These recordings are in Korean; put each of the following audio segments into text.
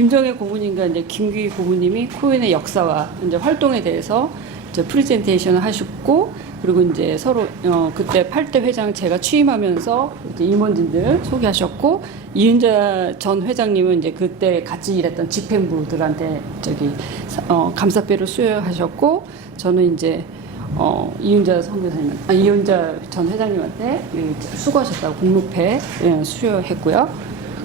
김정혜 고문님과 이제 김규희 고문님이 코인의 역사와 이제 활동에 대해서 이제 프레젠테이션을 하셨고, 그리고 이제 서로 그때 8대 회장 제가 취임하면서 이제 임원진들 소개하셨고, 이은자 전 회장님은 이제 그때 같이 일했던 집행부들한테 감사패를 수여하셨고, 저는 이제 이은자 전 회장님한테 수고하셨다고 공로패 수여했고요.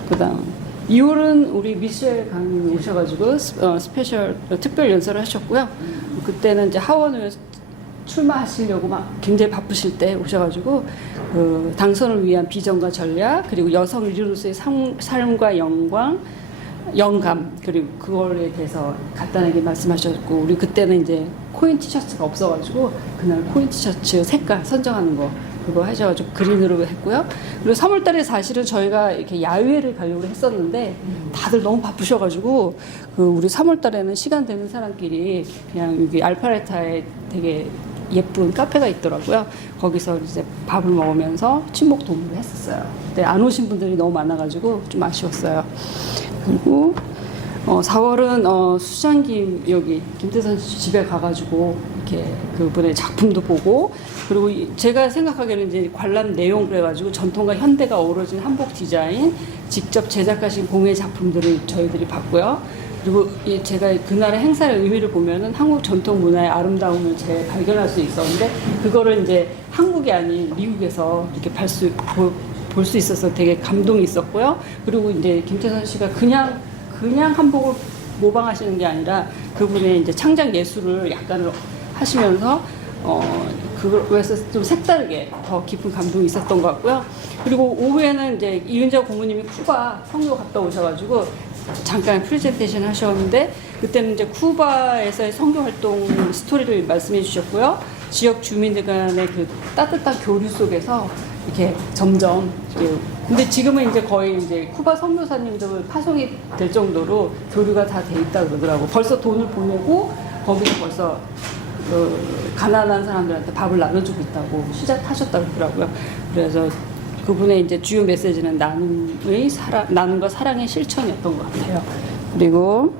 그다음 2월은 우리 미셸 강님이 오셔가지고 스페셜 특별 연설을 하셨고요. 그때는 이제 하원을 출마하시려고 막 굉장히 바쁘실 때 오셔가지고 당선을 위한 비전과 전략, 그리고 여성 리더로서의 삶과 영감, 그리고 그거에 대해서 간단하게 말씀하셨고, 우리 그때는 이제 코인 티셔츠가 없어가지고 그날 코인 티셔츠 색깔 선정하는 거 그거 하셔가지고 그린으로 했고요. 그리고 3월달에 사실은 저희가 이렇게 야외를 가려고 했었는데 다들 너무 바쁘셔가지고 우리 3월달에는 시간 되는 사람끼리 그냥 여기 알파레타에 되게 예쁜 카페가 있더라고요. 거기서 이제 밥을 먹으면서 친목 도모를 했었어요. 근데 안 오신 분들이 너무 많아가지고 좀 아쉬웠어요. 그리고 4월은 수장김 여기 김태선 씨 집에 가가지고 이렇게 그분의 작품도 보고, 그리고 제가 생각하기에는 이제 관람 내용 그래가지고 전통과 현대가 어우러진 한복 디자인 직접 제작하신 공예 작품들을 저희들이 봤고요. 그리고 제가 그날의 행사의 의미를 보면은 한국 전통 문화의 아름다움을 발견할 수 있었는데, 그거를 이제 한국이 아닌 미국에서 이렇게 볼 수 있어서 되게 감동이 있었고요. 그리고 이제 김태선 씨가 그냥 한복을 모방하시는 게 아니라 그분의 이제 창작 예술을 약간을 하시면서 그래서 좀 색다르게 더 깊은 감동이 있었던 것 같고요. 그리고 오후에는 이제 이은자 고모님이 쿠바 선교 갔다 오셔가지고 잠깐 프레젠테이션 하셨는데, 그때는 이제 쿠바에서의 선교 활동 스토리를 말씀해 주셨고요. 지역 주민들 간의 그 따뜻한 교류 속에서 이렇게 점점 근데 지금은 이제 거의 이제 쿠바 선교사님들 파송이 될 정도로 교류가 다 돼 있다 그러더라고. 벌써 돈을 보내고 거기서 벌써 가난한 사람들한테 밥을 나눠주고 있다고 시작하셨다고 그러더라고요. 그래서 그분의 이제 주요 메시지는 나눔과 사랑의 실천이었던 것 같아요. 그리고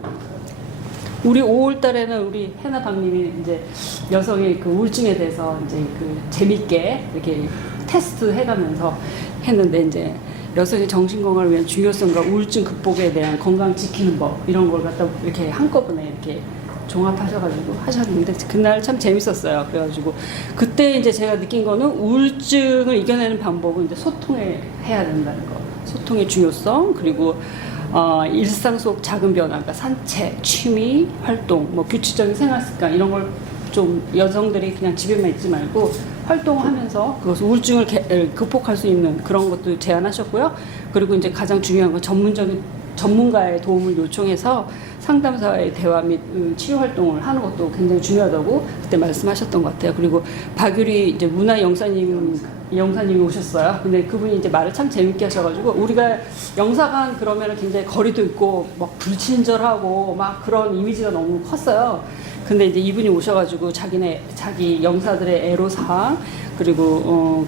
우리 5월 달에는 우리 해나 박님이 이제 여성의 그 우울증에 대해서 이제 재밌게 이렇게 테스트 해가면서 했는데, 이제 여성의 정신건강을 위한 중요성과 우울증 극복에 대한 건강 지키는 법 이런 걸 갖다 이렇게 한꺼번에 이렇게 종합하셔가지고 하셨는데 그날 참 재밌었어요. 그래가지고 그때 이제 제가 느낀 거는 우울증을 이겨내는 방법은 이제 소통을 해야 된다는 거, 소통의 중요성, 그리고 일상 속 작은 변화, 그러니까 산책, 취미, 활동, 뭐 규칙적인 생활 습관 이런 걸 좀 여성들이 그냥 집에만 있지 말고 활동하면서 그것을 우울증을 극복할 수 있는 그런 것도 제안하셨고요. 그리고 이제 가장 중요한 건 전문가의 도움을 요청해서 상담사와의 대화 및 치료 활동을 하는 것도 굉장히 중요하다고 그때 말씀하셨던 것 같아요. 그리고 박유리 이제 문화 영사님이 오셨어요. 근데 그분이 이제 말을 참 재밌게 하셔가지고, 우리가 영사관 그러면은 굉장히 거리도 있고 막 불친절하고 막 그런 이미지가 너무 컸어요. 근데 이제 이분이 오셔가지고 자기 영사들의 애로사항, 그리고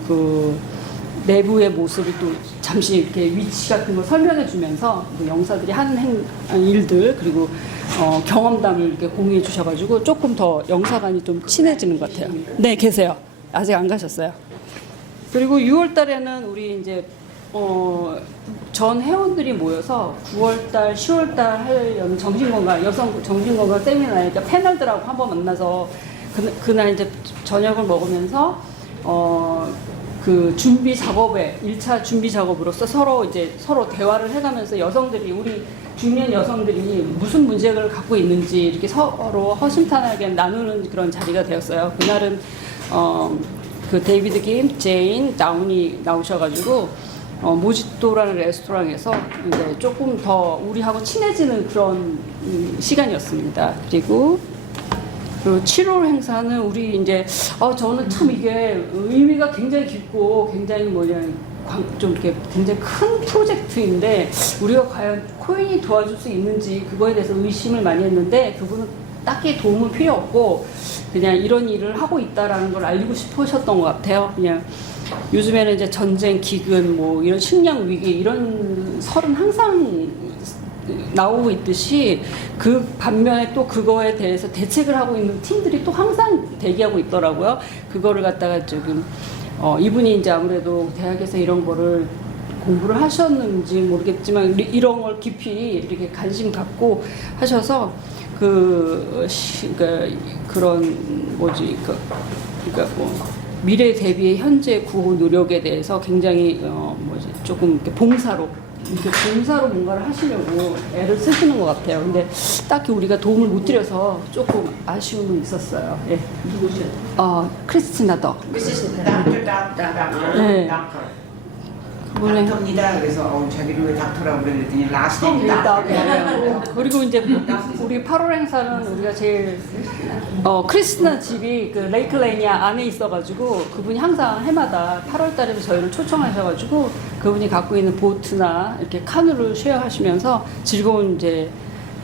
내부의 모습을 또 잠시 이렇게 위치 같은 걸 설명해 주면서 영사들이 하는 일들, 그리고 경험담을 이렇게 공유해 주셔가지고 조금 더 영사관이 좀 친해지는 것 같아요. 네, 계세요. 아직 안 가셨어요. 그리고 6월 달에는 우리 이제 전 회원들이 모여서 9월달, 10월달 하려는 여성 정신건강 세미나에 패널들하고 한번 만나서 그날 이제 저녁을 먹으면서 그 준비 작업에 1차 준비 작업으로서 서로 대화를 해가면서 우리 중년 여성들이 무슨 문제를 갖고 있는지 이렇게 서로 허심탄회하게 나누는 그런 자리가 되었어요. 그날은 그 데이비드 김, 제인, 다운이 나오셔가지고 모지또라는 레스토랑에서 이제 조금 더 우리하고 친해지는 그런 시간이었습니다. 그리고 7월 행사는 우리 이제 저는 참 이게 의미가 굉장히 깊고 굉장히 좀 이렇게 굉장히 큰 프로젝트인데 우리가 과연 코인이 도와줄 수 있는지 그거에 대해서 의심을 많이 했는데, 그분은 딱히 도움은 필요 없고 그냥 이런 일을 하고 있다라는 걸 알리고 싶으셨던 것 같아요. 그냥 요즘에는 이제 전쟁, 기근, 뭐 이런 식량 위기 이런 설은 항상 나오고 있듯이 그 반면에 또 그거에 대해서 대책을 하고 있는 팀들이 또 항상 대기하고 있더라고요. 그거를 갖다가 지금 이분이 이제 아무래도 대학에서 이런 거를 공부를 하셨는지 모르겠지만 이런 걸 깊이 이렇게 관심 갖고 하셔서 그런 뭐지 그러니까 뭐 미래 대비의 현재 구호 노력에 대해서 굉장히 조금 이렇게 봉사로 뭔가를 하시려고 애를 쓰시는 것 같아요. 근데 딱히 우리가 도움을 못 드려서 조금 아쉬움은 있었어요. 예. 누구세요? 크리스티나 더. 네. 닥터입니다. 그래서 자기를 왜 닥터라고 그랬더니 라스트 닥터. 그리고 이제 우리 8월 행사는 우리가 제일 크리스티나 집이 그 레이클레니아 안에 있어가지고 그분이 항상 해마다 8월달에도 저희를 초청하셔가지고 그분이 갖고 있는 보트나 이렇게 카누를 쉐어하시면서 즐거운 이제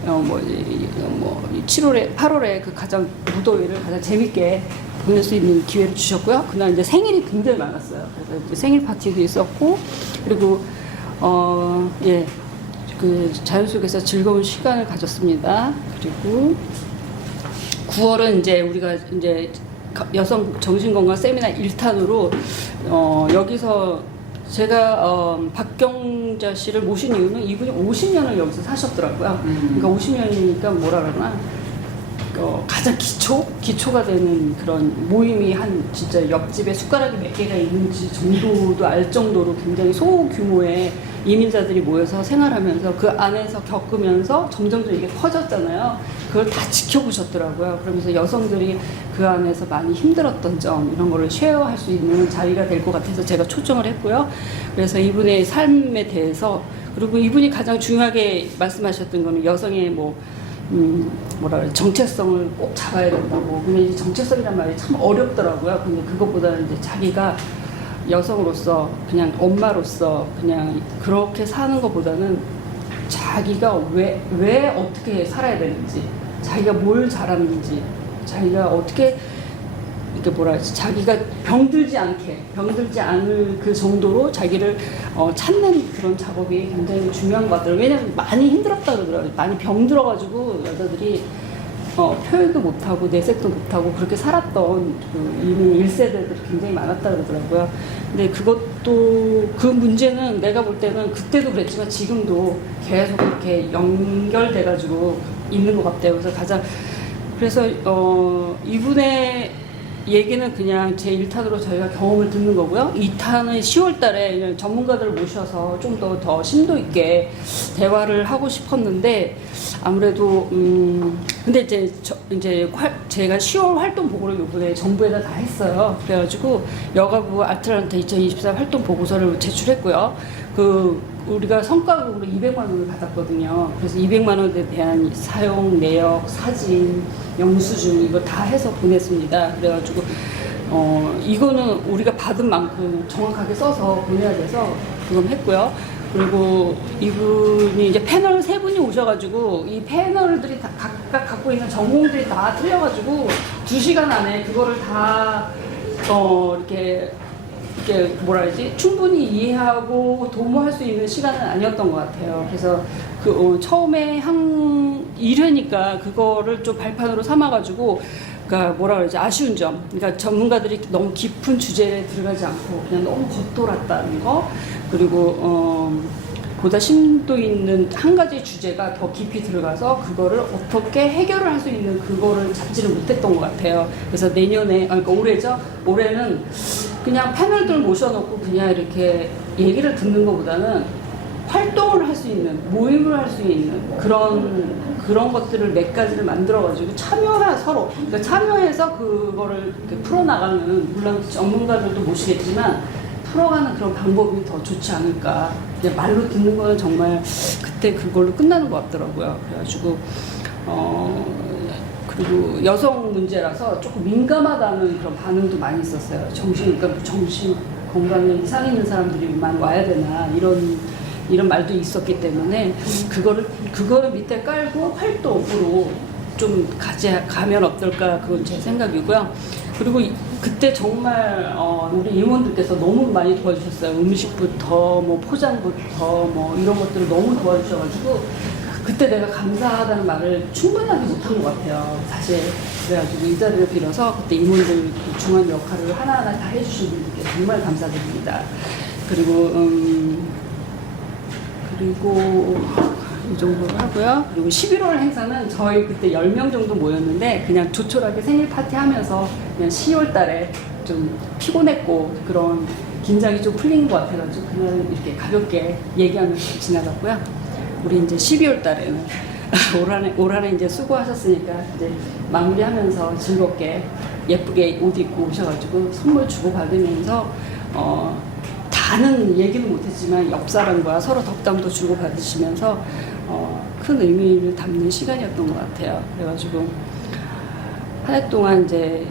7월에 8월에 그 가장 무더위를 가장 재밌게 보낼 수 있는 기회를 주셨고요. 그날 이제 생일이 굉장히 많았어요. 그래서 이제 생일 파티도 있었고, 그리고 그 자연 속에서 즐거운 시간을 가졌습니다. 그리고 9월은 이제 우리가 이제 여성 정신건강 세미나 1탄으로 여기서 제가 박경자 씨를 모신 이유는 이분이 50년을 여기서 사셨더라고요. 그러니까 50년이니까 뭐라 그러나 가장 기초가 되는 그런 모임이 한 진짜 옆집에 숟가락이 몇 개가 있는지 정도도 알 정도로 굉장히 소규모의 이민자들이 모여서 생활하면서 그 안에서 겪으면서 점점점 이게 커졌잖아요. 그걸 다 지켜보셨더라고요. 그러면서 여성들이 그 안에서 많이 힘들었던 점 이런 거를 쉐어할 수 있는 자리가 될 것 같아서 제가 초청을 했고요. 그래서 이분의 삶에 대해서 그리고 이분이 가장 중요하게 말씀하셨던 거는 여성의 정체성을 꼭 잡아야 된다고. 근데 이 정체성이란 말이 참 어렵더라고요. 근데 그것보다는 이제 자기가 여성으로서 그냥 엄마로서 그냥 그렇게 사는 것보다는 자기가 왜 어떻게 살아야 되는지, 자기가 뭘 잘하는지, 자기가 어떻게 이렇게 자기가 병들지 않을 그 정도로 자기를 찾는 그런 작업이 굉장히 중요한 것 같더라고요. 왜냐면 많이 힘들었다 그러더라고요. 많이 병들어가지고 여자들이 표현도 못하고 내색도 못하고 그렇게 살았던 이미 1세대들이 굉장히 많았다 그러더라고요. 근데 그것도 그 문제는 내가 볼 때는 그때도 그랬지만 지금도 계속 이렇게 연결돼가지고 있는 것 같아요. 그래서 이분의 얘기는 그냥 제 1탄으로 저희가 경험을 듣는 거고요. 2탄은 10월 달에 전문가들을 모셔서 좀 더 심도 있게 대화를 하고 싶었는데 아무래도 근데 이제 제가 10월 활동 보고를 이번에 정부에다 다 했어요. 그래가지고 여가부 아틀란타 2024 활동 보고서를 제출했고요. 우리가 성과급으로 200만 원을 받았거든요. 그래서 200만 원에 대한 사용 내역, 사진, 영수증 이거 다 해서 보냈습니다. 그래가지고 이거는 우리가 받은 만큼 정확하게 써서 보내야 돼서 그건 했고요. 그리고 이분이 이제 패널 3분이 오셔가지고 이 패널들이 다 각각 갖고 있는 전공들이 다 틀려가지고 2시간 안에 그거를 다 이렇게 충분히 이해하고 도모할 수 있는 시간은 아니었던 것 같아요. 그래서 처음에 한 1회니까 그거를 좀 발판으로 삼아가지고 그러니까 아쉬운 점. 그러니까 전문가들이 너무 깊은 주제에 들어가지 않고 그냥 너무 겉돌았다는 거. 그리고 보다 심도 있는 한 가지 주제가 더 깊이 들어가서 그거를 어떻게 해결을 할 수 있는 그거를 잡지를 못했던 것 같아요. 그래서 내년에, 그러니까 올해죠. 올해는 그냥 패널들 모셔놓고 그냥 이렇게 얘기를 듣는 것보다는 활동을 할 수 있는, 모임을 할 수 있는 그런 것들을 몇 가지를 만들어가지고 서로 그러니까 참여해서 그거를 이렇게 풀어나가는, 물론 전문가들도 모시겠지만 풀어가는 그런 방법이 더 좋지 않을까. 그냥 말로 듣는 거는 정말 그때 그걸로 끝나는 것 같더라고요. 그래가지고 그리고 여성 문제라서 조금 민감하다는 그런 반응도 많이 있었어요. 정신 건강에 이상 있는 사람들이만 와야 되나 이런 말도 있었기 때문에 그거를 밑에 깔고 활동으로 좀 가면 어떨까, 그건 제 생각이고요. 그리고 그때 정말 우리 임원들께서 너무 많이 도와주셨어요. 음식부터 포장부터 이런 것들을 너무 도와주셔가지고 그때 내가 감사하다는 말을 충분히 하지 못한 것 같아요. 사실 그래가지고 이 자리를 빌어서 그때 임원들 그 중요한 역할을 하나하나 다 해주신 분들께 정말 감사드립니다. 그리고 이 정도로 하고요. 그리고 11월 행사는 저희 그때 10명 정도 모였는데 그냥 조촐하게 생일 파티 하면서 그냥 10월 달에 좀 피곤했고 그런 긴장이 좀 풀린 것 같아가지고 그냥 이렇게 가볍게 얘기하면서 지나갔고요. 우리 이제 12월 달에는 올 한해 이제 수고하셨으니까 이제 마무리하면서 즐겁게 예쁘게 옷 입고 오셔가지고 선물 주고받으면서 다는 얘기는 못했지만 옆 사람과 서로 덕담도 주고받으시면서 큰 의미를 담는 시간이었던 것 같아요. 그래가지고 한 해 동안 이제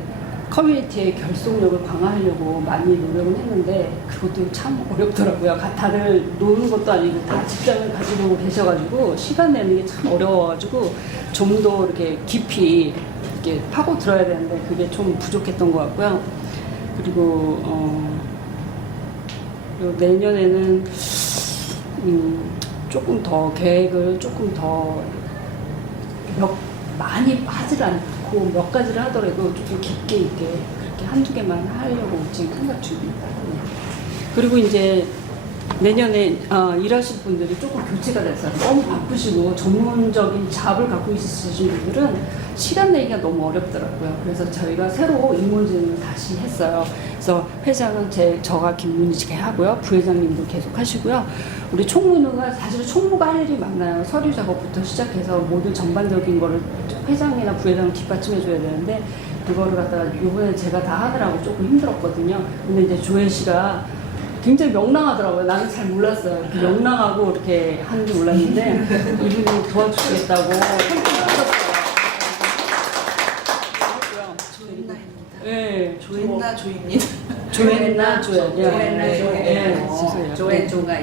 커뮤니티의 결속력을 강화하려고 많이 노력은 했는데 그것도 참 어렵더라고요. 다들 노는 것도 아니고 다 직장을 가지고 계셔가지고 시간 내는 게 참 어려워가지고 좀 더 이렇게 깊이 이렇게 파고 들어야 되는데 그게 좀 부족했던 것 같고요. 그리고 내년에는 조금 더 계획을 조금 더 많이 하질 않고 몇 가지를 하더라도 조금 깊게 있게 그렇게 한두 개만 하려고 지금 생각 중입니다. 네. 그리고 이제 내년에 일하실 분들이 조금 교체가 됐어요. 너무 바쁘시고 전문적인 잡을 갖고 있으신 분들은 시간 내기가 너무 어렵더라고요. 그래서 저희가 새로 임원진을 다시 했어요. 그래서 회장은 저가 김문희씨 하고요. 부회장님도 계속 하시고요. 우리 총무는 사실 총무가 할 일이 많아요. 서류 작업부터 시작해서 모든 전반적인 거를 회장이나 부회장을 뒷받침해 줘야 되는데 그거를 갖다가 이번에 제가 다 하느라고 조금 힘들었거든요. 근데 이제 조혜 씨가 굉장히 명랑하더라고요. 나는 잘 몰랐어요. 이렇게 명랑하고 이렇게 하는 줄 몰랐는데 이분이 도와주겠다고 하셨어요. 네, 조했나 조입니다. 조했나 조했나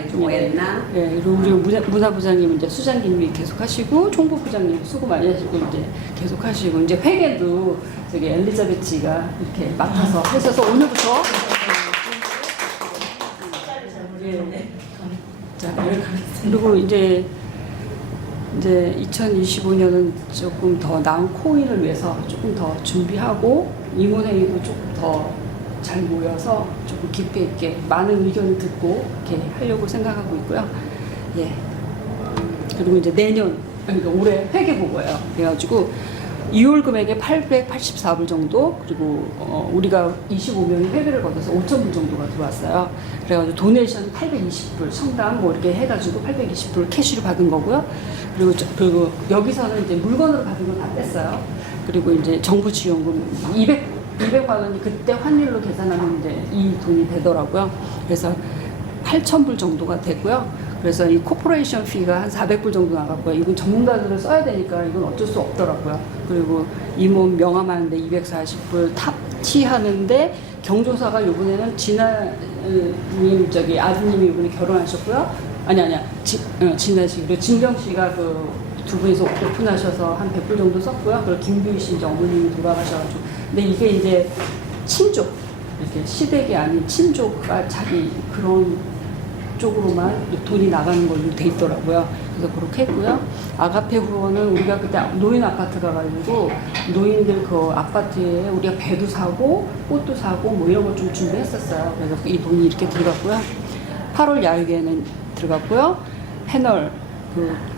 조했나. 예, 그리고 우리 문화부장님 이제 수장님이 계속 하시고 총무부장님 수고 많이 하시고 이제 계속 하시고 이제 회계도 저기 엘리자베치가 이렇게 맡아서 하셔서 오늘부터 자, 그리고 이제 2025년은 조금 더 나은 코인을 위해서 조금 더 준비하고 임원회의도 조금 더 잘 모여서 조금 깊이 있게 많은 의견을 듣고 이렇게 하려고 생각하고 있고요. 예. 그리고 이제 내년, 그러니까 올해 회계보고예요. 그래가지고 2월 금액에 884불 정도, 그리고 우리가 25명이 회계를 거둬서 5,000불 정도가 들어왔어요. 그래가지고 도네이션 820불, 성당 뭐 이렇게 해가지고 820불 캐시로 받은 거고요. 그리고 여기서는 이제 물건으로 받은 건 다 뺐어요. 그리고 이제 정부 지원금 200만 원이 그때 환율로 계산하면 이제 이 돈이 되더라고요. 그래서 8,000불 정도가 됐고요. 그래서 이 코퍼레이션 피가 한 400불 정도 나갔고요. 이건 전문가들을 써야 되니까 이건 어쩔 수 없더라고요. 그리고 임원 명함하는데 240불, 탑티 하는데 경조사가 이번에는 진아님 아드님이 이번에 결혼하셨고요. 진아 씨 그리고 진경 씨가 그 두 분이서 오픈하셔서 한 100불 정도 썼고요. 그리고 김규희 씨 이제 어머님이 돌아가셔가지고 근데 이게 이제 친족 이렇게 시댁이 아닌 친족가 자기 그런 쪽으로만 돈이 나가는 걸로 돼 있더라고요. 그래서 그렇게 했고요. 아가페 후원은 우리가 그때 노인 아파트 가가지고 노인들 그 아파트에 우리가 배도 사고 꽃도 사고 뭐 이런 걸 좀 준비했었어요. 그래서 이 돈이 이렇게 들어갔고요. 8월 야유회는 들어갔고요. 패널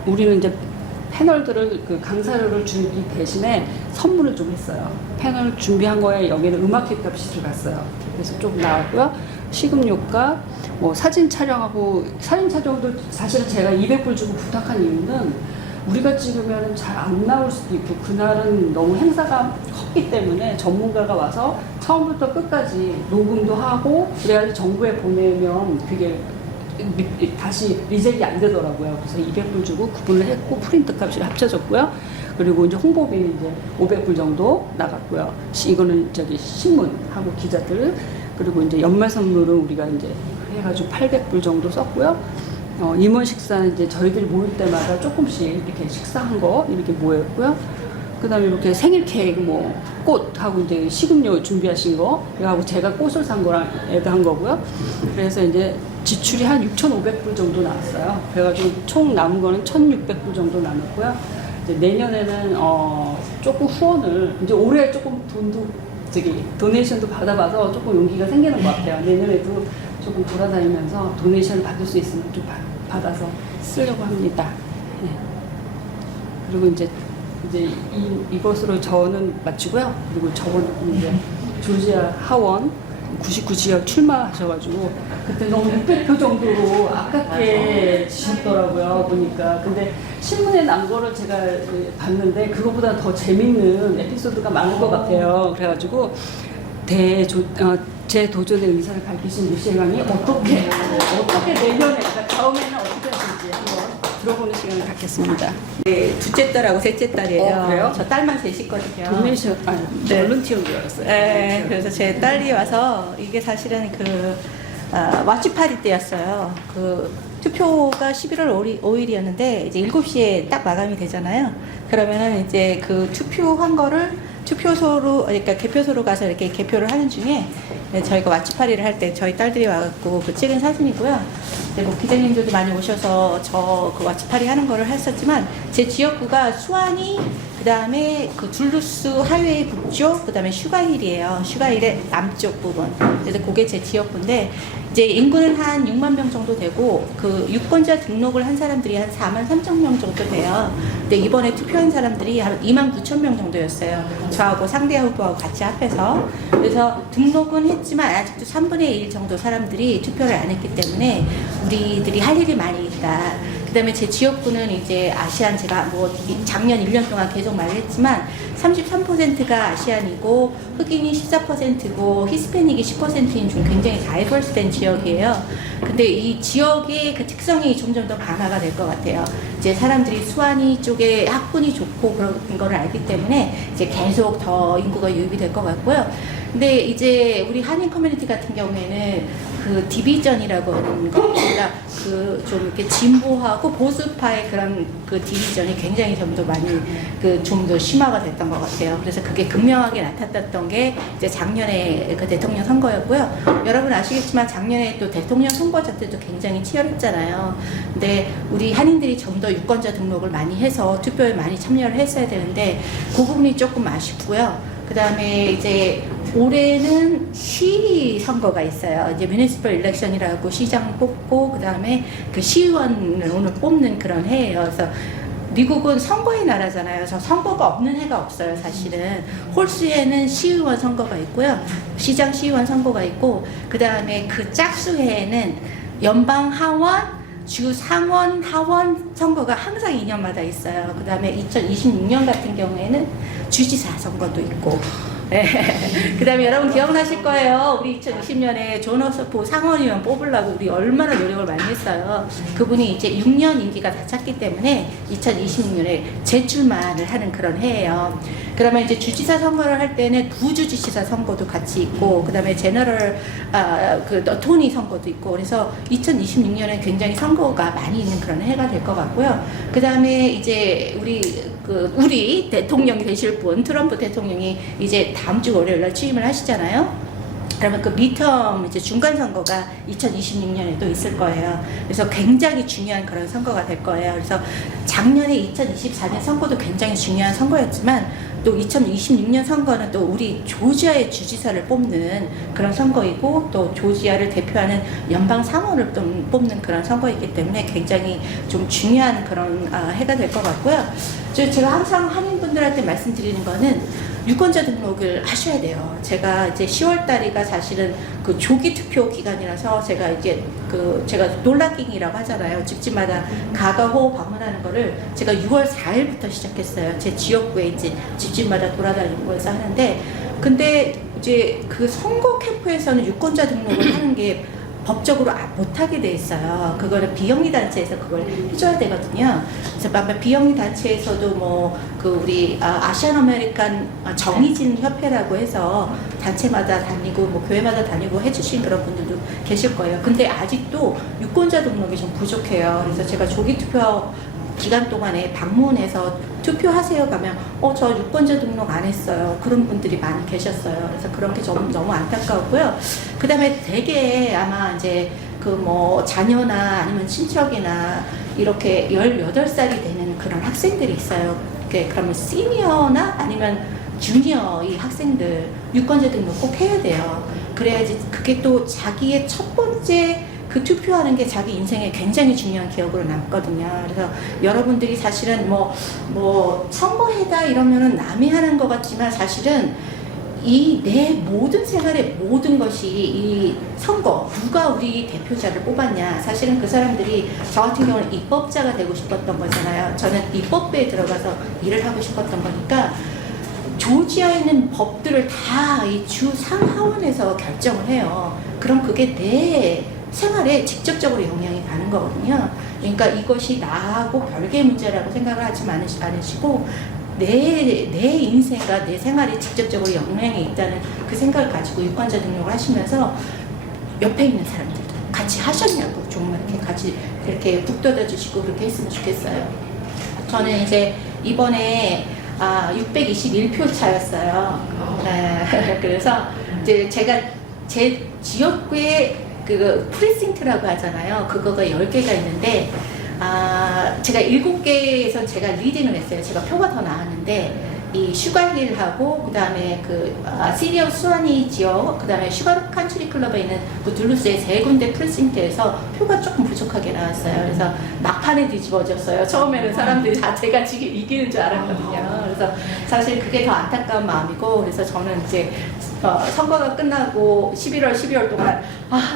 우리는 이제 패널들을 강사료를 주기 대신에 선물을 좀 했어요. 패널 준비한 거에 여기는 음악회 값이 들어갔어요. 그래서 좀 나왔고요. 식음료가 뭐 사진 촬영도 사실은 제가 200불 주고 부탁한 이유는 우리가 찍으면 잘 안 나올 수도 있고 그날은 너무 행사가 컸기 때문에 전문가가 와서 처음부터 끝까지 녹음도 하고 그래야지 정부에 보내면 그게 다시 리젝이 안 되더라고요. 그래서 200불 주고 구분을 했고 프린트 값이 합쳐졌고요. 그리고 이제 홍보비는 이제 500불 정도 나갔고요. 이거는 신문하고 기자들 그리고 이제 연말 선물은 우리가 이제 해가지고 800불 정도 썼고요. 임원 식사는 이제 저희들이 모일 때마다 조금씩 이렇게 식사한 거 이렇게 모였고요. 그다음에 이렇게 생일 케이크 뭐 꽃하고 이제 식음료 준비하신 거 하고 제가 꽃을 산 거랑 애드한 거고요. 그래서 이제 지출이 한 6,500불 정도 나왔어요. 그래가지고 총 남은 거는 1,600불 정도 남았고요. 이제 내년에는 조금 후원을 이제 올해 조금 돈도 도네이션도 받아봐서 조금 용기가 생기는 것 같아요. 내년에도 조금 돌아다니면서 도네이션을 받을 수 있으면 좀 받아서 쓰려고 합니다. 네. 그리고 이제 이것으로 저는 마치고요. 그리고 저번 이제 조지아 하원 99지역 출마하셔가지고 그때 너무 600표 정도로 아깝게 지셨더라고요 보니까. 근데 신문에 난 거를 제가 봤는데 그거보다 더 재밌는 에피소드가 많은 것 같아요. 그래가지고 제 도전의 의사를 밝히신 미셸 왕이 어떻게 내년에 그러니까 다음에는 어떻게 하실지 한번 들어보는 시간을 갖겠습니다. 네, 둘째 딸하고 셋째 딸이에요. 그래요? 저 딸만 셋이거든요. 도네이션 네. 볼런티어인 줄 알았어요. 네, 그래서 제 딸이 와서 이게 사실은 왓츠파리 때였어요. 투표가 11월 5일이었는데 이제 7시에 딱 마감이 되잖아요. 그러면은 이제 그 투표한 거를 그러니까 개표소로 가서 이렇게 개표를 하는 중에 저희가 왓츠파리를 할 때 저희 딸들이 와갖고 찍은 사진이고요. 이제 뭐 기자님들도 많이 오셔서 저 그 왓츠파리 하는 거를 했었지만 제 지역구가 수완이 그다음에 둘루스 하이웨이 북쪽 그다음에 슈가힐이에요. 슈가힐의 남쪽 부분. 그래서 그게 제 지역구인데 이제 인구는 한 6만 명 정도 되고 그 유권자 등록을 한 사람들이 한 4만 3천 명 정도 돼요. 근데 이번에 투표한 사람들이 한 2만 9천 명 정도였어요. 저하고 상대 후보하고 같이 합해서. 그래서 등록은 했지만 아직도 3분의 1 정도 사람들이 투표를 안 했기 때문에 우리들이 할 일이 많이 있다. 그 다음에 제 지역구는 이제 아시안, 제가 뭐 작년 1년 동안 계속 말을 했지만 33%가 아시안이고 흑인이 14%고 히스패닉이 10%인 중 굉장히 다이버스된 지역이에요. 근데 이 지역의 그 특성이 점점 더 강화가 될 것 같아요. 이제 사람들이 수완이 쪽에 학군이 좋고 그런 거를 알기 때문에 이제 계속 더 인구가 유입이 될 것 같고요. 근데 이제 우리 한인 커뮤니티 같은 경우에는 그 디비전이라고 하는 거, 그러니까 좀 이렇게 진보하고 보수파의 그런 그 디비전이 굉장히 좀 더 많이 좀 더 심화가 됐던 것 같아요. 그래서 그게 극명하게 나타났던 게 이제 작년에 그 대통령 선거였고요. 여러분 아시겠지만 작년에 또 대통령 선거 자체도 굉장히 치열했잖아요. 근데 우리 한인들이 좀 더 유권자 등록을 많이 해서 투표에 많이 참여를 했어야 되는데 그 부분이 조금 아쉽고요. 그 다음에 이제 올해는 시 선거가 있어요. 이제 뮤니시퍼 일렉션이라고 시장 뽑고, 그 다음에 그 시의원을 오늘 뽑는 그런 해예요. 그래서 미국은 선거의 나라잖아요. 그래서 선거가 없는 해가 없어요, 사실은. 홀수에는 시의원 선거가 있고요. 시장 시의원 선거가 있고, 그 다음에 그 짝수해에는 연방 하원, 주 상원, 하원 선거가 항상 2년마다 있어요. 그 다음에 2026년 같은 경우에는 주지사 선거도 있고. 네. 그 다음에 여러분 기억나실 거예요. 우리 2020년에 존 허서프 상원의원 뽑으려고 우리 얼마나 노력을 많이 했어요. 그분이 이제 6년 임기가 다 찼기 때문에 2026년에 재출마를 하는 그런 해예요. 그러면 이제 주지사 선거를 할 때는 부주지사 선거도 같이 있고, 그 다음에 제너럴, 토니 선거도 있고, 그래서 2026년에 굉장히 선거가 많이 있는 그런 해가 될 것 같고요. 그 다음에 이제 우리 대통령이 되실 분, 트럼프 대통령이 이제 다음 주 월요일 날 취임을 하시잖아요. 그러면 그 미텀 이제 중간 선거가 2026년에 또 있을 거예요. 그래서 굉장히 중요한 그런 선거가 될 거예요. 그래서 작년에 2024년 선거도 굉장히 중요한 선거였지만 또 2026년 선거는 또 우리 조지아의 주지사를 뽑는 그런 선거이고 또 조지아를 대표하는 연방 상원을 뽑는 그런 선거이기 때문에 굉장히 좀 중요한 그런 해가 될 것 같고요. 제가 항상 한인분들한테 말씀드리는 거는 유권자 등록을 하셔야 돼요. 제가 이제 10월 달이가 사실은 그 조기 투표 기간이라서 제가 놀라깅이라고 하잖아요. 집집마다 가가호 방문하는 거를 제가 6월 4일부터 시작했어요. 제 지역구에 이제 집집마다 돌아다니면서 하는데, 근데 이제 그 선거 캠프에서는 유권자 등록을 하는 게 법적으로 못하게 돼 있어요. 그거를 비영리 단체에서 그걸 해줘야 되거든요. 그래서 아마 비영리 단체에서도 우리 아시안 아메리칸 정의진 협회라고 해서 단체마다 다니고 교회마다 다니고 해주신 그런 분들도 계실 거예요. 근데 아직도 유권자 등록이 좀 부족해요. 그래서 제가 조기 투표 기간 동안에 방문해서 투표하세요 가면 저 유권자 등록 안 했어요. 그런 분들이 많이 계셨어요. 그래서 그런 게 너무 안타까웠고요. 그 다음에 되게 아마 이제 그 뭐 자녀나 아니면 친척이나 이렇게 18살이 되는 그런 학생들이 있어요. 그러면 시니어나 아니면 주니어 이 학생들 유권자 등록 꼭 해야 돼요. 그래야지 그게 또 자기의 첫 번째 그 투표하는 게 자기 인생에 굉장히 중요한 기억으로 남거든요. 그래서 여러분들이 사실은 뭐 선거해다 이러면은 남이 하는 것 같지만 사실은 이 내 모든 생활의 모든 것이 이 선거, 누가 우리 대표자를 뽑았냐. 사실은 그 사람들이 저 같은 경우는 입법자가 되고 싶었던 거잖아요. 저는 입법부에 들어가서 일을 하고 싶었던 거니까 조지아에 있는 법들을 다 이 주 상하원에서 결정을 해요. 그럼 그게 내 생활에 직접적으로 영향이 가는 거거든요. 그러니까 이것이 나하고 별개의 문제라고 생각을 하지 않으시고 내 인생과 내 생활에 직접적으로 영향이 있다는 그 생각을 가지고 유권자 등록을 하시면서 옆에 있는 사람들도 같이 하셨냐고 정말 이렇게 같이 이렇게 북돋아 주시고 그렇게 했으면 좋겠어요. 저는 이제 이번에 621표 차였어요. 네, 그래서 이제 제가 제 지역구에 그 프리싱트라고 하잖아요. 그거가 10개가 있는데 제가 7개에서 제가 리딩을 했어요. 제가 표가 더 나왔는데 이 슈가힐하고 그 다음에 시리어 수완이 지역, 그 다음에 슈가르 칸츄리 클럽에 있는 그 둘루스의 3군데 프리싱트에서 표가 조금 부족하게 나왔어요. 그래서 막판에 뒤집어졌어요. 처음에는 사람들이 다 제가 지금 이기는 줄 알았거든요. 그래서 사실 그게 더 안타까운 마음이고, 그래서 저는 이제 선거가 끝나고 11월, 12월 동안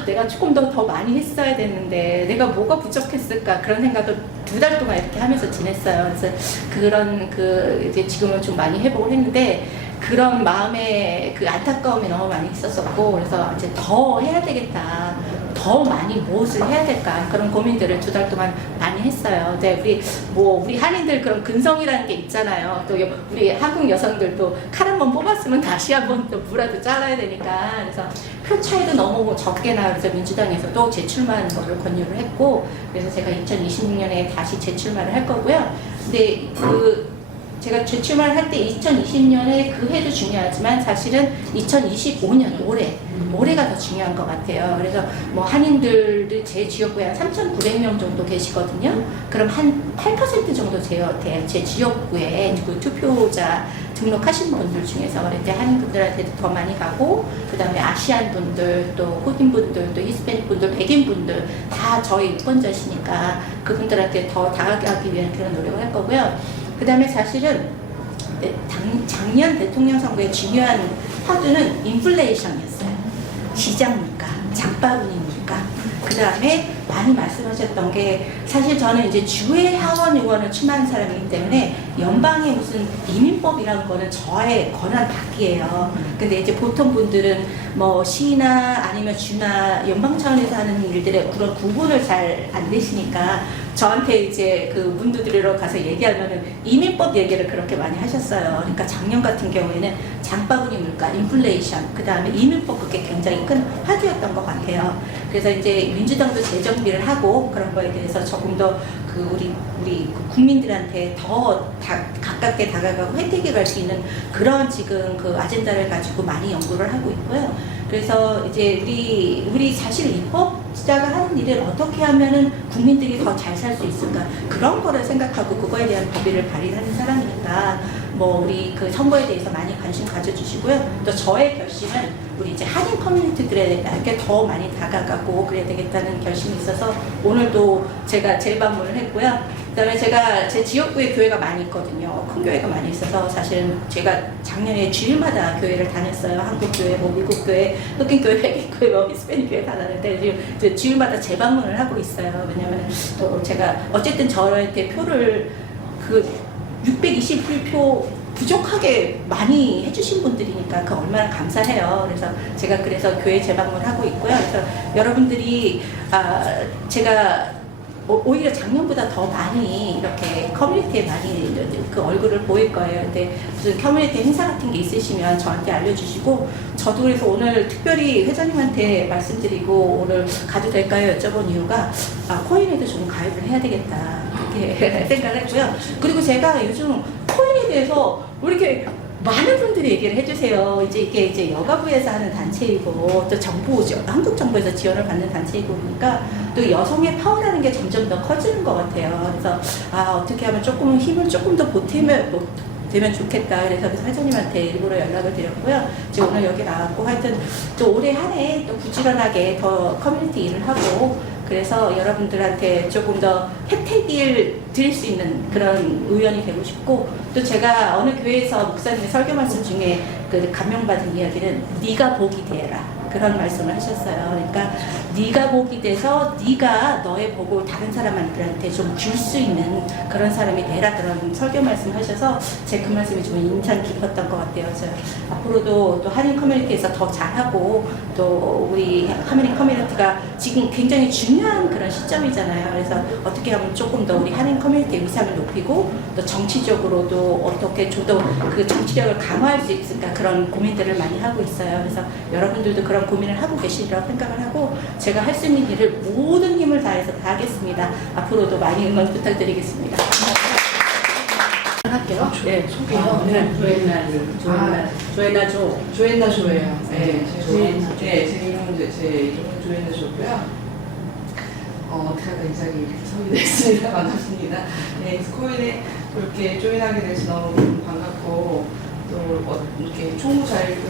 내가 조금 더 많이 했어야 됐는데 내가 뭐가 부족했을까 그런 생각을 2달 동안 이렇게 하면서 지냈어요. 그래서 그런 이제 지금은 좀 많이 회복을 했는데 그런 마음의 그 안타까움이 너무 많이 있었었고, 그래서 이제 더 해야 되겠다. 더 많이 무엇을 해야 될까 그런 고민들을 2달 동안 많이 했어요. 근데 우리 한인들 그런 근성이라는 게 있잖아요. 또 우리 한국 여성들도 칼 한번 뽑았으면 다시 한번 또 무라도 잘라야 되니까. 그래서 표 차이도 너무 적게 나. 그래서 민주당에서도 재출마하는 거를 권유를 했고, 그래서 제가 2026년에 다시 재출마를 할 거고요. 근데 제가 재출마를 할 때 2020년에 그 해도 중요하지만 사실은 2025년 올해가 더 중요한 것 같아요. 그래서 뭐 한인들도 제 지역구에 한 3,900명 정도 계시거든요. 그럼 한 8% 정도 제 지역구에 그 투표자 등록하신 분들 중에서 이제 한인분들한테도 더 많이 가고, 그 다음에 아시안 분들, 또 흑인 분들, 또 히스패닉 분들, 백인 분들 다 저희 유권자시니까 그분들한테 더 다가게 하기 위한 그런 노력을 할 거고요. 그 다음에 사실은 작년 대통령 선거의 중요한 화두는 인플레이션이었어요. 시장 물가, 장바구니 물가. 그 다음에 많이 말씀하셨던 게, 사실 저는 이제 주의 하원 의원을 출마한 사람이기 때문에 연방의 무슨 이민법이라는 거는 저의 권한 밖이에요. 근데 이제 보통 분들은 뭐 시나 아니면 주나 연방 차원에서 하는 일들의 그런 구분을 잘 안 되시니까 저한테 이제 그 문두드리러 가서 얘기하면은 이민법 얘기를 그렇게 많이 하셨어요. 그러니까 작년 같은 경우에는 장바구니 물가, 인플레이션, 그 다음에 이민법, 그게 굉장히 큰 화두였던 것 같아요. 그래서 이제 민주당도 재정비를 하고 그런 거에 대해서 조금 더 우리 국민들한테 더 가깝게 다가가고 혜택이 갈 수 있는 그런 지금 그 아젠다를 가지고 많이 연구를 하고 있고요. 그래서 이제 우리 사실 입법자가 하는 일을 어떻게 하면은 국민들이 더 잘 살 수 있을까, 그런 거를 생각하고 그거에 대한 법의를 발휘하는 사람이니까 우리 그 선거에 대해서 많이 관심 가져주시고요. 또 저의 결심은 우리 이제 한인 커뮤니티들에게 더 많이 다가가고 그래야 되겠다는 결심이 있어서 오늘도 제가 재방문을 했고요. 그다음에 제가 제 지역구에 교회가 많이 있거든요. 큰 교회가 많이 있어서 사실은 제가 작년에 주일마다 교회를 다녔어요. 한국 교회, 미국 교회, 흑인 교회, 백인 교회, 히스패닉 교회 다 다녔는데 지금 주일마다 재방문을 하고 있어요. 왜냐하면 또 제가 어쨌든 저한테 표를 621표 부족하게 많이 해주신 분들이니까 그 얼마나 감사해요. 그래서 교회 재방문을 하고 있고요. 그래서 여러분들이 제가 오히려 작년보다 더 많이 이렇게 커뮤니티에 많이 그 얼굴을 보일 거예요. 근데 무슨 커뮤니티 행사 같은 게 있으시면 저한테 알려주시고, 저도 그래서 오늘 특별히 회장님한테 말씀드리고 오늘 가도 될까요? 여쭤본 이유가 코인에도 좀 가입을 해야 되겠다. 그렇게 생각을 했고요. 그리고 제가 요즘 코인에 대해서 왜 이렇게 많은 분들이 얘기를 해주세요. 이제 이게 이제 여가부에서 하는 단체이고 또 한국 정부에서 지원을 받는 단체이고 보니까 또 여성의 파워라는 게 점점 더 커지는 것 같아요. 그래서 어떻게 하면 조금 힘을 조금 더 되면 좋겠다. 그래서 회장님한테 일부러 연락을 드렸고요. 지금 오늘 여기 나왔고 하여튼 또 올해 한 해 또 부지런하게 더 커뮤니티 일을 하고 그래서 여러분들한테 조금 더 혜택을 드릴 수 있는 그런 의원이 되고 싶고 또 제가 어느 교회에서 목사님의 설교 말씀 중에 그 감명받은 이야기는 네가 복이 되라 그런 말씀을 하셨어요. 그러니까 네가 복이 돼서 네가 너의 복을 다른 사람들한테 좀 줄 수 있는 그런 사람이 되라 그런 설교 말씀하셔서 제 그 말씀이 좀 인상 깊었던 것 같아요. 그래서 앞으로도 또 한인 커뮤니티에서 더 잘하고 또 우리 한인 커뮤니티가 지금 굉장히 중요한 그런 시점이잖아요. 그래서 어떻게 하면 조금 더 우리 한인 커뮤니티의 위상을 높이고 또 정치적으로도 어떻게 좀 더 그 정치력을 강화할 수 있을까 그런 고민들을 많이 하고 있어요. 그래서 여러분들도 그런 고민을 하고 계시리라고 생각을 하고 제가 할 수 있는 일을 모든 힘을 다해서 다 하겠습니다. 앞으로도 많이 응원 부탁드리겠습니다. 할게요. 네, 소개요. 네. 조엔나 조예요. 네, 제 이름은 조엔나 조고요. 대학 인상이 이렇게 소개됐습니다. 반갑습니다. 네, 코인에 이렇게 조인하게 돼서 너무 반갑고 또 이렇게 총무 자리를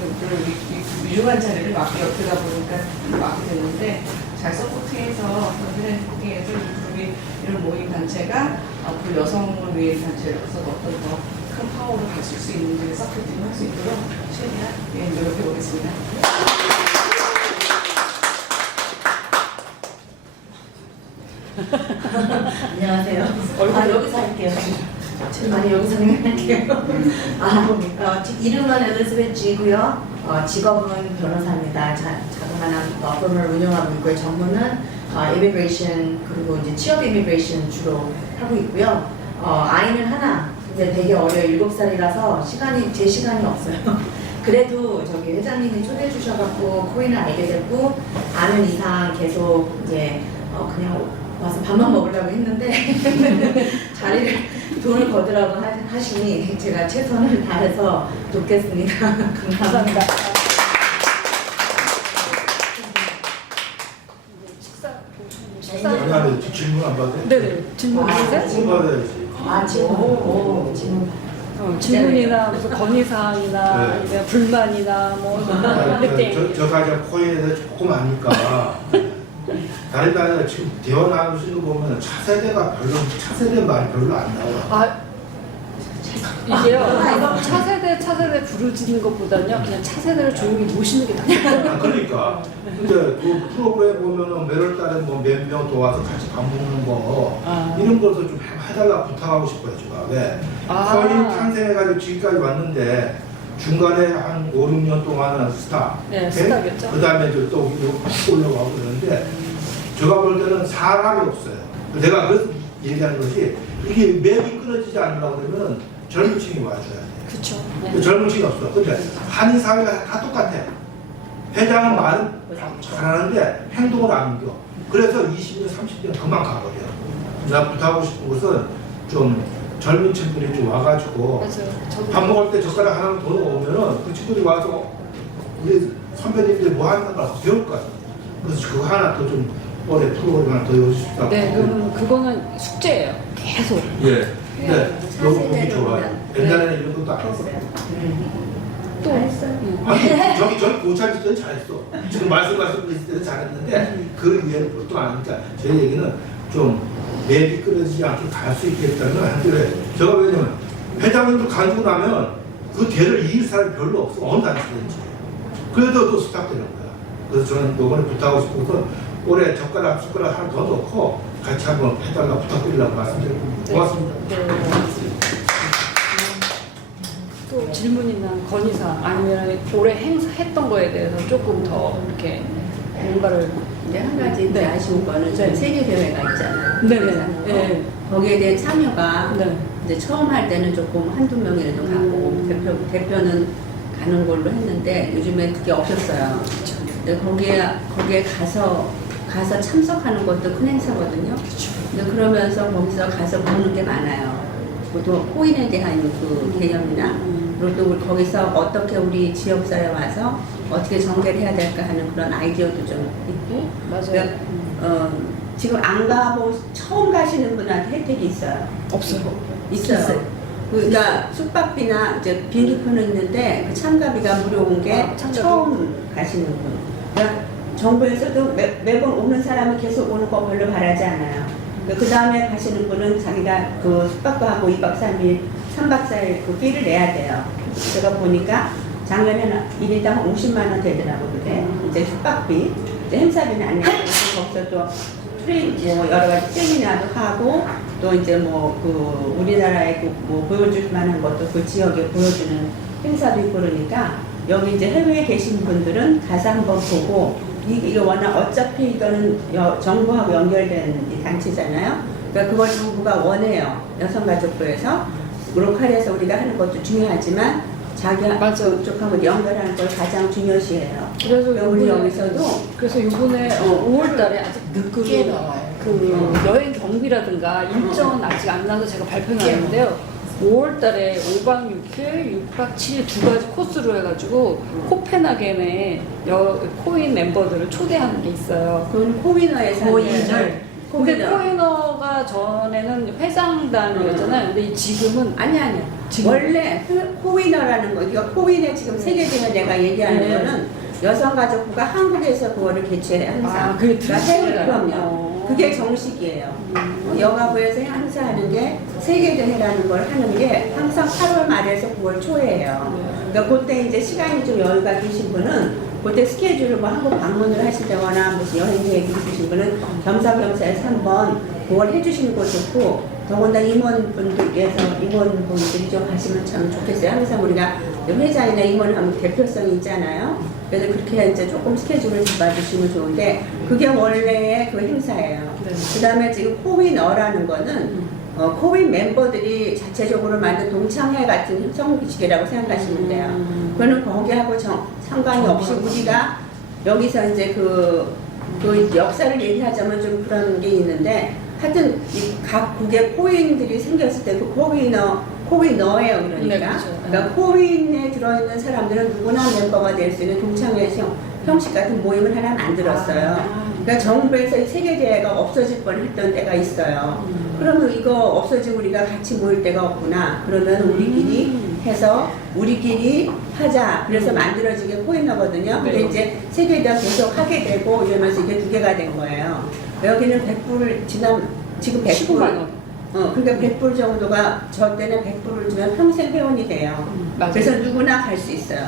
위중한 자리를 맡게 옆에다 보니까 맡게 됐는데 잘 서포팅해서 서포팅해서 우리 이런 모임 단체가 앞으로 여성을 위해 단체로서 어떤 더 큰 파워를 가질 수 있는지 서포팅 할 수 있도록 최대한 노력해 보겠습니다. 안녕하세요. 여기서 할게요. 여기서 할게요. 이름은 엘리자베트 G고요. 직업은 변호사입니다. 자그마한 firm을 운영하고 있고요. 전문은 immigration 그리고 이제 취업 immigration 주로 하고 있고요. 아이는 하나. 이제 되게 어려요. 7살이라서 제 시간이 없어요. 그래도 저기 회장님이 초대해 주셔갖고 코인을 알게 됐고 아는 이상 계속 이제 그냥 와서 밥만 먹으려고 했는데 자리를 돈을 거두라고 하시니 제가 최선을 다해서 돕겠습니다. 감사합니다. 아니, 질문 안 받아요? 네네. 질문 있으세요? 질문 받아야지. 질문. 질문이나 무슨 건의사항이나 네. 아니면 불만이나 뭐 제가 이제 코인에 대해서 조금 아니까 다른 나라에 지금 대화 나누시는 거 보면 차세대 말이 별로 안 나와요. 이게요. 차세대 부르짖는 것보다는요. 그냥 차세대를 조용히 모시는 게 나아요. 그러니까 근데 그 프로그램 보면은 매월 달에 뭐 몇 명 도와서 같이 밥 먹는 거 이런 것을 좀 해달라 부탁하고 싶어요. 제가 왜 코인 탄생해가지고 지금까지 왔는데 중간에 한 5, 6년 동안은 스타, 네, 스타겠죠. 그 다음에 또 올라가고 그러는데 제가 볼 때는 사람이 없어요. 내가 그래서 얘기하는 것이 이게 맵이 끊어지지 않으려고 그러면 젊은 층이 와줘야 돼. 그렇죠. 네. 젊은 층이 없어. 근데 한인 사회가 다 똑같아. 회장은 말은 잘하는데 행동을 안 옮겨. 그래서 20년, 30년 금방 가버려. 내가 부탁하고 싶은 것은 좀 젊은 층들이 좀 와가지고 밥 먹을 때 젓가락 하나 더 넣으면은 그 친구들이 와서 우리 선배님들 뭐 하는 걸 배울 거야. 그래서 그거 하나 더 좀 올해 프로그램 하나 더 해주시다고. 네, 그거는 숙제예요. 계속. 예. 네, 너무 보기 좋아요. 옛날에는 이런 것도 안 했어요. 또 아니, 저기 고찰 때는 잘했어. 지금 말씀하신 때는 잘했는데 그 이해를 보통 안 하니까 제 얘기는 좀 맵이 끊어지지 않게 갈 수 있겠다는 건 한데 제가 왜냐면 회장님도 가지고 나면 그 대를 이을 사람이 별로 없어. 어느 단체든지. 그래도 또 스탑되는 거야. 그래서 저는 이번에 부탁하고 싶어서 올해 숟가락 하나 더 넣고 같이 한번 해달라고 부탁드리려고 말씀드리고 고맙습니다. 네. 또 질문이나 건의사항 아니면 올해 행사했던 거에 대해서 조금 더 이렇게 뭔가를 이제 한 가지 이제 아쉬운 거는 저희 세계 대회가 있잖아요. 네네. 네. 거기에 대한 참여가 네. 이제 처음 할 때는 조금 한두 명이라도 가고 대표는 가는 걸로 했는데 요즘에 그게 없었어요. 근데 거기에 가서 참석하는 것도 큰 행사거든요. 근데 그러면서 거기서 가서 보는 게 많아요. 또 코인에 대한 그 개념이나 그리고 또 거기서 어떻게 우리 지역사회 와서 어떻게 전개를 해야 될까 하는 그런 아이디어도 좀 있고. 맞아요. 그러니까, 지금 안 가보 처음 가시는 분한테 혜택이 있어요. 없어요. 있어요. 그러니까 숙박비나 이제 비행기표는 있는데 그 참가비가 무료인 게 참가비. 처음 가시는 분. 그러니까 정부에서도 매번 오는 사람이 계속 오는 거 별로 바라지 않아요. 그 다음에 가시는 분은 자기가 그 숙박도 하고 2박 3일, 3박 4일 그 비를 내야 돼요. 제가 보니까 작년에는 1인당 50만 원 되더라고요. 그게 이제 숙박비, 이제 행사비는 안 내고 거기서 또 뭐 여러 가지 세미나도 하고 또 이제 뭐 그 우리나라의 뭐 보여줄 만한 것도 그 지역에 보여주는 행사도 있고 그러니까 여기 이제 해외에 계신 분들은 가서 한번 보고 이게 워낙 어차피 이거는 정부하고 연결된 이 단체잖아요. 그러니까 그걸 정부가 원해요. 여성가족부에서 로컬에서 우리가 하는 것도 중요하지만 자기 쪽하고 연결하는 걸 가장 중요시해요. 그래서 우리 요번에- 여기서도 그래서 이번에 5월달에 아직 늦게 나와요. 그 여행 경비라든가 일정은 아직 안 나서 제가 발표는 안 했는데요. 5월달에 5박 6일, 6박 7일 두 가지 코스로 해가지고 코펜하겐에 코인 멤버들을 초대하는 게 있어요. 그건 코위너에서 근데 코인어가 전에는 회장단이었잖아요. 근데 지금은 아니 원래 코위너라는 거 이거 코윈의 지금 세계대회 내가 얘기하는 네. 거는 여성가족부가 한국에서 그거를 개최해 항상. 아, 그게 그러니까 특수해요? 그럼요. 그게 정식이에요. 여가부에서 항상 하는 게 세계대회라는 걸 하는 게 항상 8월 말에서 9월 초에예요. 그러니까 그때 이제 시간이 좀 여유가 되신 분은 그때 스케줄을 뭐 한국 방문을 하시다거나 무슨 여행 계획이 있으신 분은 겸사겸사해서 한번 그걸 해주시는 거 좋고 더군다나 임원분들이 좀 가시면 참 좋겠어요. 항상 우리가 회장이나 임원을 하면 대표성이 있잖아요. 그래서 그렇게 이제 조금 스케줄을 잡아주시면 좋은데 그게 원래의 그 행사예요. 그 다음에 지금 코윈어라는 거는 코윈 멤버들이 자체적으로 만든 동창회 같은 형식이라고 생각하시면 돼요. 그거는 거기하고 상관이 없이 우리가 여기서 이제 그 역사를 얘기하자면 좀 그런 게 있는데 하여튼 각 국의 코인들이 생겼을 때 그 코윈너예요. 그러니까. 네, 그렇죠. 그러니까 코윈에 들어있는 사람들은 누구나 멤버가 될 수 있는 동창회 형식 같은 모임을 하나 만들었어요. 그러니까 정부에서 이 세계대회가 없어질 뻔했던 때가 있어요. 그러면 이거 없어지고 우리가 같이 모일 데가 없구나. 그러면 우리끼리 해서 우리끼리 하자. 그래서 만들어지게 코인너거든요. 근데 이제 세계대회 계속 하게 되고 이러면서 이게 두 개가 된 거예요. 여기는 100불 지금 15만 100불. 원. 그러니까 100불 정도가 저 때는 100불을 주면 평생 회원이 돼요. 맞아요. 그래서 누구나 갈 수 있어요.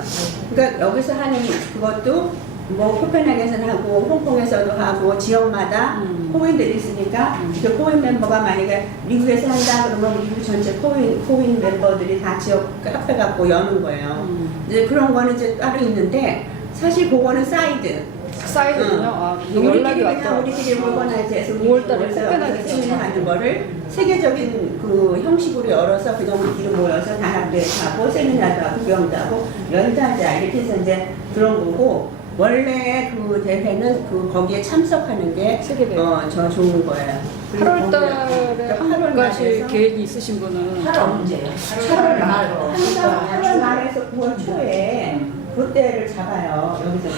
그러니까 여기서 하는 그것도 뭐 코펜하겐에서는 하고 홍콩에서도 하고 지역마다 코인들이 있으니까 그 코인 멤버가 만약에 미국에서 한다 그러면 미국 전체 코인 멤버들이 다 지역 카페 갖고 여는 거예요. 이제 그런 거는 이제 따로 있는데 사실 그거는 사이드군요. 아, 연락이 우리끼리 그냥 왔죠. 우리끼리 물건하지 해서 5월달에 코펜하겐 세미나하는 거를 세계적인 그 형식으로 열어서 그냥 우리끼리 모여서 단합대회 하고 세미나도 하고 구경도 하고 여행도 하자 이렇게 해서 이제 그런 거고 원래 그 대회는 그 거기에 참석하는 게 세계대회. 저 좋은 거예요. 8월달에 한국 가실 계획이 있으신 분은 8월 언제예요? 8월 말 항상 8월 말에서 9월 초에 그때를 잡아요. 여기서.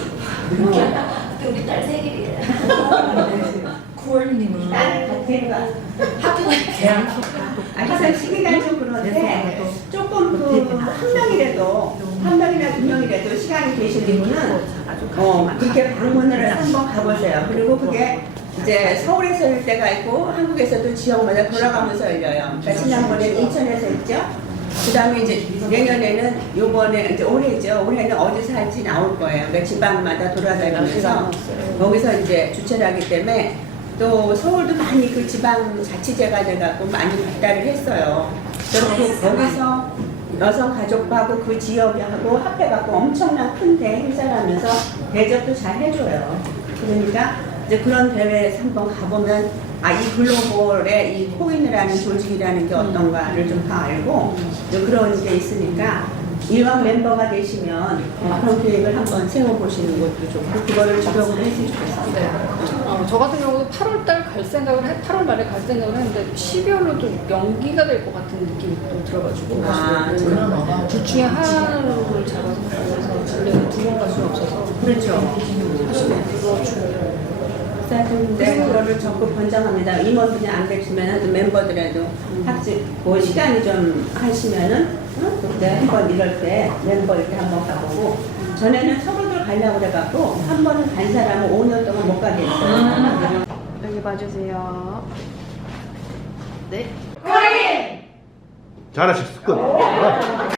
우리 딸 생일이에요. 9월님은 딸을 같이 가. 학교가 개학. 항상 시기가 좀 그런데 조금 한 명이나 두 명이라도 시간이 되시는 분은 그렇게 방문을 한번 가보세요. 그리고 그게 이제 서울에서 할 때가 있고 한국에서도 지역마다 돌아가면서 열려요. 그러니까 지난번에는 인천에서 했죠. 그 다음에 이제 내년에는 요번에 이제 올해죠. 올해는 어디서 할지 나올 거예요. 그러니까 지방마다 돌아다니면서 거기서 이제 주최를 하기 때문에 또 서울도 많이 그 지방 자치제가 돼갖고 많이 발달을 했어요. 그렇게 거기서 여성가족부하고 그 지역하고 합해갖고 엄청난 큰 대행사를 하면서 대접도 잘 해줘요. 그러니까 이제 그런 대회에서 한번 가보면 이 글로벌의 이 코인이라는 조직이라는 게 어떤가를 좀 다 알고 그런 게 있으니까 일반 멤버가 되시면 그런 계획을 한번 세워보시는 것도 좋고 그거를 주력으로 했으면 좋겠어요. 네. 저 같은 경우도 8월 달 갈 생각을 8월 말에 갈 생각을 했는데 12월로 좀 연기가 될 것 같은 느낌이 또 들어가지고 둘 중에 하나를 잡아서 가서 원래 두번 갈 수는 없어서 그렇죠. 네, 그거를 적극 권장합니다. 임원분이 안 계시면 멤버들에도 학습 뭐 시간이 좀 하시면은 그때 한번 이럴 때 멤버 이렇게 한번 가보고 전에는 서로들 가려고 그래갖고 한 번은 간 사람은 5년 동안 못 가게 했어요. 여기 봐주세요. 네. 잘하셨을 거예요.